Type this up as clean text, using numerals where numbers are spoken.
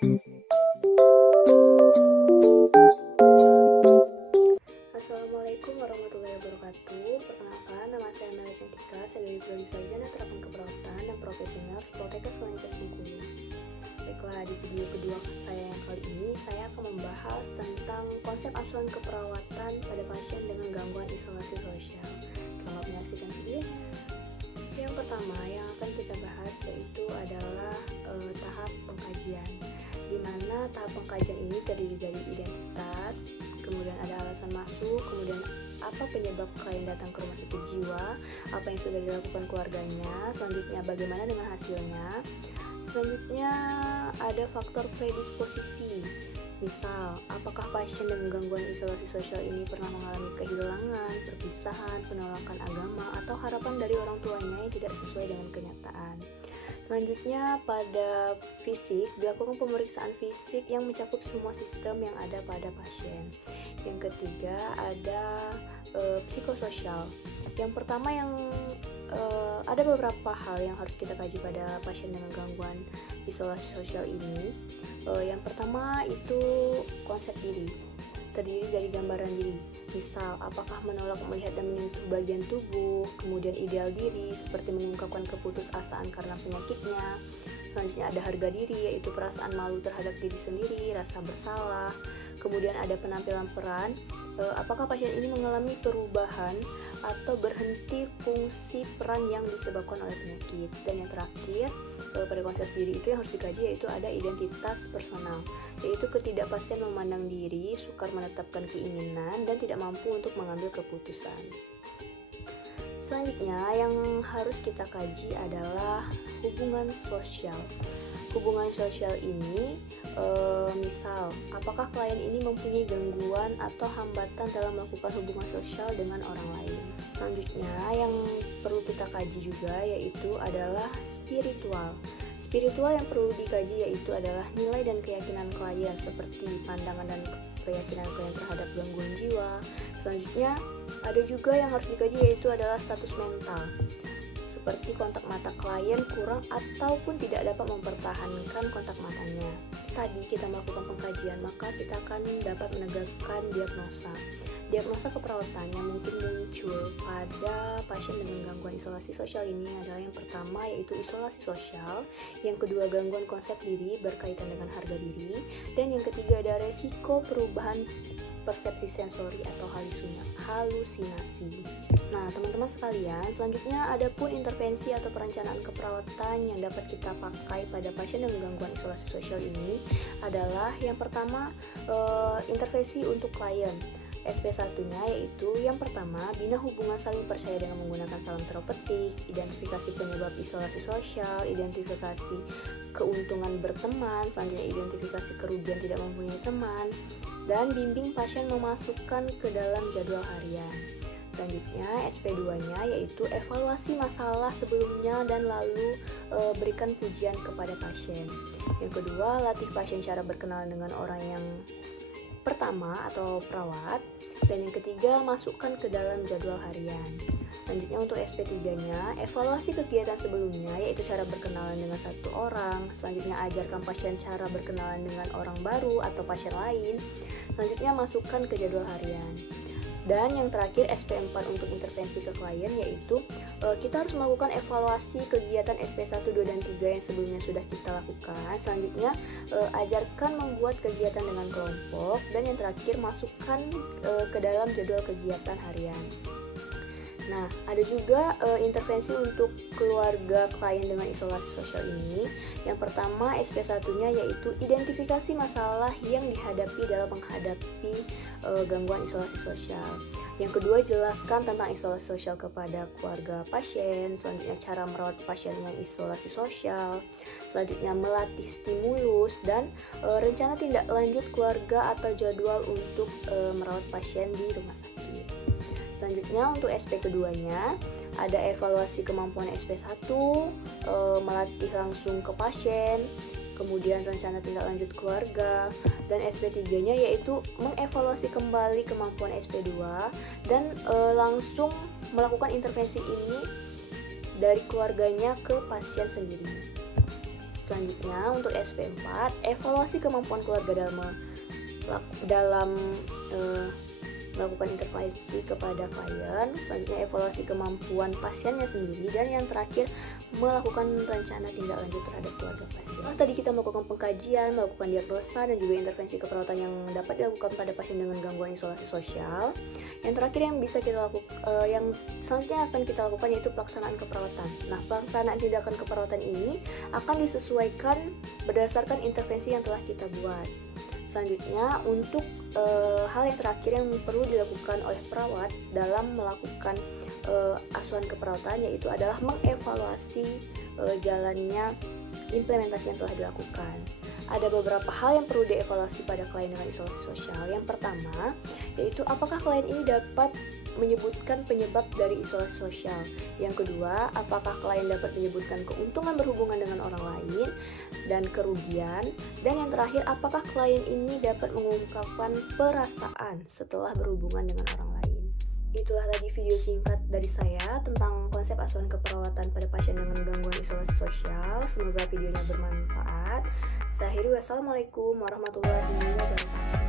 Assalamualaikum warahmatullahi wabarakatuh. Perkenalkan, nama saya Mela Cantika, saya dari Prodi Sarjana Terapan Keperawatan dan Profesi Nurse Poltekkes Kemenkes Bengkulu. Baiklah, di video kedua saya yang kali ini, saya akan membahas tentang konsep asuhan keperawatan pada pasien dengan gangguan isolasi sosial. Selamat menyaksikan videonya. Yang pertama yang akan kita bahas yaitu adalah tahap pengkajian, di mana tahap pengkajian ini terdiri dari identitas, kemudian ada alasan masuk, kemudian apa penyebab klien datang ke rumah sakit jiwa, apa yang sudah dilakukan keluarganya, selanjutnya bagaimana dengan hasilnya, selanjutnya ada faktor predisposisi, misal apakah pasien dengan gangguan isolasi sosial ini pernah mengalami kehilangan, perpisahan, penolakan agama, atau harapan dari orang tuanya yang tidak sesuai dengan kenyataan. Selanjutnya pada fisik, dilakukan pemeriksaan fisik yang mencakup semua sistem yang ada pada pasien. Yang ketiga ada psikososial. Yang pertama ada beberapa hal yang harus kita kaji pada pasien dengan gangguan isolasi sosial ini. Yang pertama itu konsep diri, terdiri dari gambaran diri. Misal, apakah menolak melihat dan menyentuh bagian tubuh, kemudian ideal diri, seperti mengungkapkan keputusasaan karena penyakitnya. Selanjutnya ada harga diri, yaitu perasaan malu terhadap diri sendiri, rasa bersalah. Kemudian ada penampilan peran, apakah pasien ini mengalami perubahan atau berhenti fungsi peran yang disebabkan oleh penyakit. Dan yang terakhir, pada konsep diri itu yang harus dikaji yaitu ada identitas personal, yaitu ketidakpastian memandang diri, sukar menetapkan keinginan, dan tidak mampu untuk mengambil keputusan. Selanjutnya yang harus kita kaji adalah hubungan sosial. Hubungan sosial ini misal, apakah klien ini mempunyai gangguan atau hambatan dalam melakukan hubungan sosial dengan orang lain. Selanjutnya yang perlu kita kaji juga yaitu adalah spiritual. Spiritual yang perlu dikaji yaitu adalah nilai dan keyakinan klien, seperti pandangan dan keyakinan klien terhadap gangguan jiwa. Selanjutnya ada juga yang harus dikaji yaitu adalah status mental, seperti kontak mata klien kurang ataupun tidak dapat mempertahankan kontak matanya. Tadi kita melakukan pengkajian, maka kita akan dapat menegakkan diagnosa. Diagnosa keperawatan yang mungkin muncul pada pasien dengan gangguan isolasi sosial ini adalah yang pertama yaitu isolasi sosial, yang kedua gangguan konsep diri berkaitan dengan harga diri, dan yang ketiga ada resiko perubahan persepsi sensori atau halusinasi. Nah, teman-teman sekalian, selanjutnya ada pun intervensi atau perencanaan keperawatan yang dapat kita pakai pada pasien dengan gangguan isolasi sosial ini adalah yang pertama intervensi untuk klien. SP1-nya yaitu yang pertama, bina hubungan saling percaya dengan menggunakan salam terapeutik, identifikasi penyebab isolasi sosial, identifikasi keuntungan berteman, selanjutnya identifikasi kerugian tidak mempunyai teman, dan bimbing pasien memasukkan ke dalam jadwal harian. Selanjutnya SP2-nya yaitu evaluasi masalah sebelumnya dan lalu berikan pujian kepada pasien. Yang kedua, latih pasien cara berkenalan dengan orang yang pertama atau perawat, dan yang ketiga masukkan ke dalam jadwal harian. Selanjutnya untuk SP3-nya evaluasi kegiatan sebelumnya yaitu cara berkenalan dengan satu orang. Selanjutnya ajarkan pasien cara berkenalan dengan orang baru atau pasien lain. Selanjutnya masukkan ke jadwal harian. Dan yang terakhir SP4 untuk intervensi ke klien yaitu kita harus melakukan evaluasi kegiatan SP1, 2, dan 3 yang sebelumnya sudah kita lakukan. Selanjutnya ajarkan membuat kegiatan dengan kelompok, dan yang terakhir masukkan ke dalam jadwal kegiatan harian. Nah, ada juga intervensi untuk keluarga klien dengan isolasi sosial ini. Yang pertama SP1-nya yaitu identifikasi masalah yang dihadapi dalam menghadapi gangguan isolasi sosial. Yang kedua, jelaskan tentang isolasi sosial kepada keluarga pasien. Selanjutnya cara merawat pasien dengan isolasi sosial. Selanjutnya melatih stimulus dan rencana tindak lanjut keluarga atau jadwal untuk merawat pasien di rumah sakit. Selanjutnya untuk SP keduanya ada evaluasi kemampuan SP1, melatih langsung ke pasien, kemudian rencana tindak lanjut keluarga, dan SP3-nya yaitu mengevaluasi kembali kemampuan SP2 dan langsung melakukan intervensi ini dari keluarganya ke pasien sendiri. Selanjutnya untuk SP4, evaluasi kemampuan keluarga dalam melakukan intervensi kepada klien. Selanjutnya evaluasi kemampuan pasiennya sendiri, dan yang terakhir melakukan rencana tindak lanjut terhadap keluarga pasien. Tadi kita melakukan pengkajian, melakukan diagnosa, dan juga intervensi keperawatan yang dapat dilakukan pada pasien dengan gangguan isolasi sosial. Yang terakhir yang bisa kita lakukan, yang selanjutnya akan kita lakukan yaitu pelaksanaan keperawatan. Nah, pelaksanaan tindakan keperawatan ini akan disesuaikan berdasarkan intervensi yang telah kita buat. Selanjutnya untuk hal yang terakhir yang perlu dilakukan oleh perawat dalam melakukan asuhan keperawatan yaitu adalah mengevaluasi jalannya implementasi yang telah dilakukan. Ada beberapa hal yang perlu dievaluasi pada klien dengan isolasi sosial. Yang pertama yaitu apakah klien ini dapat menyebutkan penyebab dari isolasi sosial. Yang kedua, apakah klien dapat menyebutkan keuntungan berhubungan dengan orang lain dan kerugian. Dan yang terakhir, apakah klien ini dapat mengungkapkan perasaan setelah berhubungan dengan orang lain. Itulah tadi video singkat dari saya tentang konsep asuhan keperawatan pada pasien dengan gangguan isolasi sosial. Semoga videonya bermanfaat. Saya akhiri, wassalamualaikum warahmatullahi wabarakatuh.